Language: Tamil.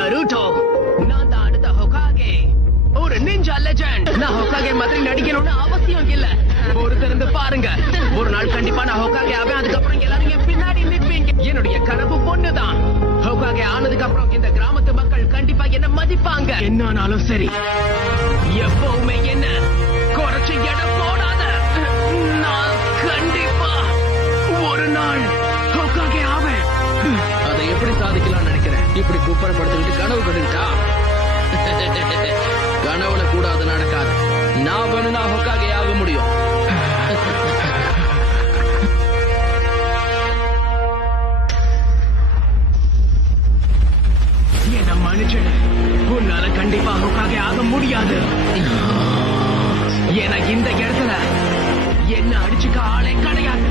நருட்டோ, நான் தான் அடுத்த ஹோகாகே. ஒரு நிஞ்சா லெஜெண்ட். நான் ஹோகாகே மாதிரி நடிக்கணும்னு அவசியம் இல்ல. பொறுத்திருந்து பாருங்க. ஒரு நாள் கண்டிப்பா நான் ஹோகாகே ஆவேன். அதுக்கப்புறம் எல்லாரும் என் பின்னாடி நிற்பீங்க. என்னுடைய கனவு பொண்ணுதான். ஹோகாகே ஆனதுக்கு அப்புறம் இந்த கிராமத்து மக்கள் கண்டிப்பா என்ன மதிப்பாங்க. என்னானாலும் சரி, எப்பவுமே என்ன குறைச்சு எடை போடாத. நான் கண்டிப்பா ஒரு நாள் ஹோகாகே ஆவேன். அதை எப்படி சாதிக்கலாம்னு நினைக்கிறேன்? இப்படி குப்பரப்படுத்திக்கிட்டு கனவு கண்டுட்டா கனவுல கூட அது நடக்காது. நான் வேணும்னா ஹோகாகே ஆக முடியும். என்ன மனுஷன், உன்னால கண்டிப்பா ஹோகாகே ஆக முடியாது. ஏன்னா இந்த இடத்துல என்ன அடிச்சுக்க ஆளே கிடையாது.